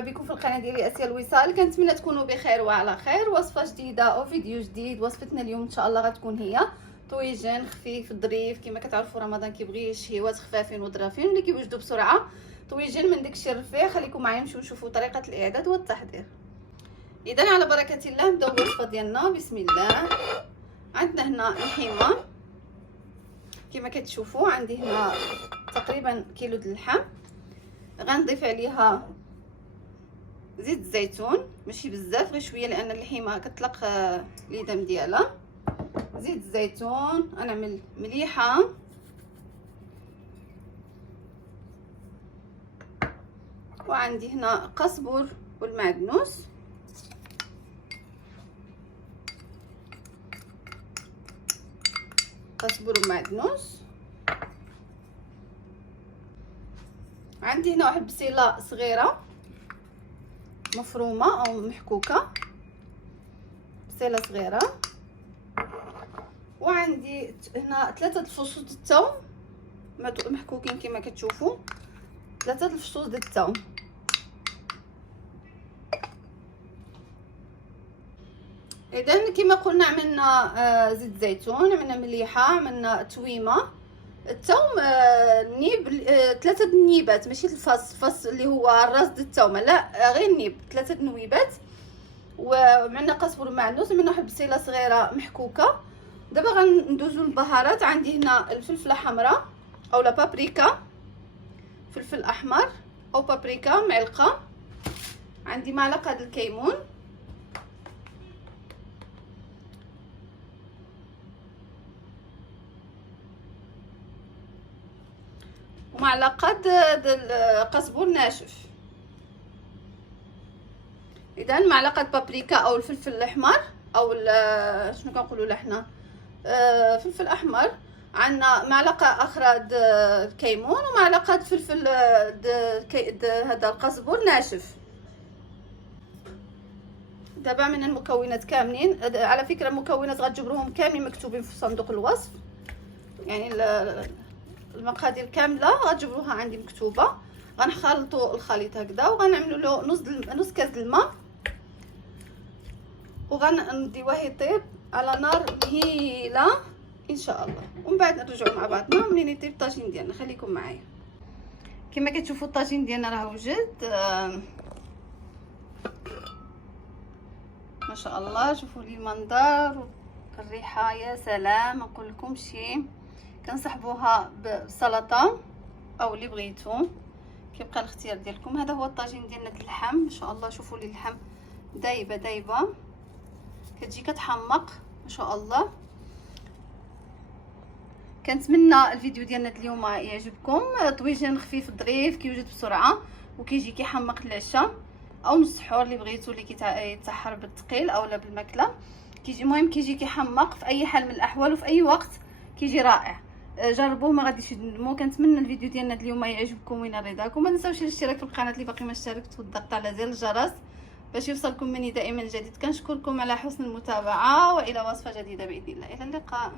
مرحبا بكم في القناه ديالي اسيا الوصال. كنتمنى تكونوا بخير وعلى خير. وصفه جديده او فيديو جديد. وصفتنا اليوم ان شاء الله غتكون هي طويجين خفيف ظريف. كما كتعرفوا رمضان كيبغي شهيوات خفافين وظرافين اللي كيوجدوا بسرعه. طويجين من داكشي الرفيع. خليكم معايا نمشيو نشوفوا طريقه الاعداد والتحضير. اذا على بركه الله نبداو بالوصفه ديالنا. بسم الله. عندنا هنا الحمه كما كتشوفوا. عندي هنا تقريبا كيلو د اللحم. غنضيف عليها زيت الزيتون، ماشي بزاف، غير شويه لان اللحمه كتطلق ليدام ديالها. زيت الزيتون غنعمل مليحه. وعندي هنا قزبر والمعدنوس. قزبر ومعدنوس. عندي هنا واحد البصيله صغيره مفرومه او محكوكه، بصيله صغيره. وعندي هنا 3 فصوص د الثوم محكوكين كما كتشوفوا، 3 الفصوص د الثوم. اذا كما قلنا عملنا زيت زيتون، عملنا مليحه، عملنا تويمه. الثوم النيب 3 نيبات، ماشي الفص اللي هو الراس د الثومه، لا غير النيب 3 نويبات. وعندنا قزبر ومعدنوس، عندنا واحد البصيله صغيره محكوكه. دابا غندوزو للبهارات. عندي هنا الفلفله حمراء او لا بابريكا، فلفل احمر او بابريكا معلقه. عندي معلقه د الكمون، ومعلقه د القزبر ناشف. اذا معلقه بابريكا او الفلفل الاحمر او شنو كنقولوا له حنا، فلفل احمر. عندنا معلقه اخرى د الكمون ومعلقه فلفل هذا القزبر ناشف. دابا من المكونات كاملين. على فكره المكونات غتجبروهم كاملين مكتوبين في صندوق الوصف، يعني المقادير كامله غتجبروها عندي مكتوبه. غنخلطوا الخليط هكذا وغنعملوا له نص كاس الماء، وغنديوه يطيب على نار مهيله ان شاء الله. ومن بعد نرجعوا مع بعضنا منين يطيب الطاجين ديالنا. خليكم معايا. كما كتشوفوا الطاجين ديالنا راه وجد ما شاء الله. شوفوا لي المنظر، الريحه يا سلام، ما نقول لكم شي. كنصحبوها بسلطه او اللي بغيتو، كيبقى الاختيار ديالكم. هذا هو الطاجين ديالنا د اللحم ما شاء الله. شوفوا لي اللحم دايبه كتجي كتحمق ما شاء الله. كنتمنى الفيديو ديالنا اليوم يعجبكم. طويجين خفيف ظريف كيوجد بسرعه وكيجي كيحمق العشاء او نص السحور اللي بغيتو، اللي كيتسحر بالثقيل اولا بالماكله. كيجي المهم كيجي كيحمق في اي حال من الاحوال وفي اي وقت كيجي رائع. جربوه ما غاديش تندموا. كنتمنى الفيديو ديالنا اليوم يعجبكم وينال رضاكم. ما تنساوش الاشتراك في القناه اللي باقي ما اشتركتوا والضغط على زر الجرس باش يوصلكم مني دائما الجديد. كنشكركم على حسن المتابعه، والى وصفه جديده باذن الله. الى اللقاء.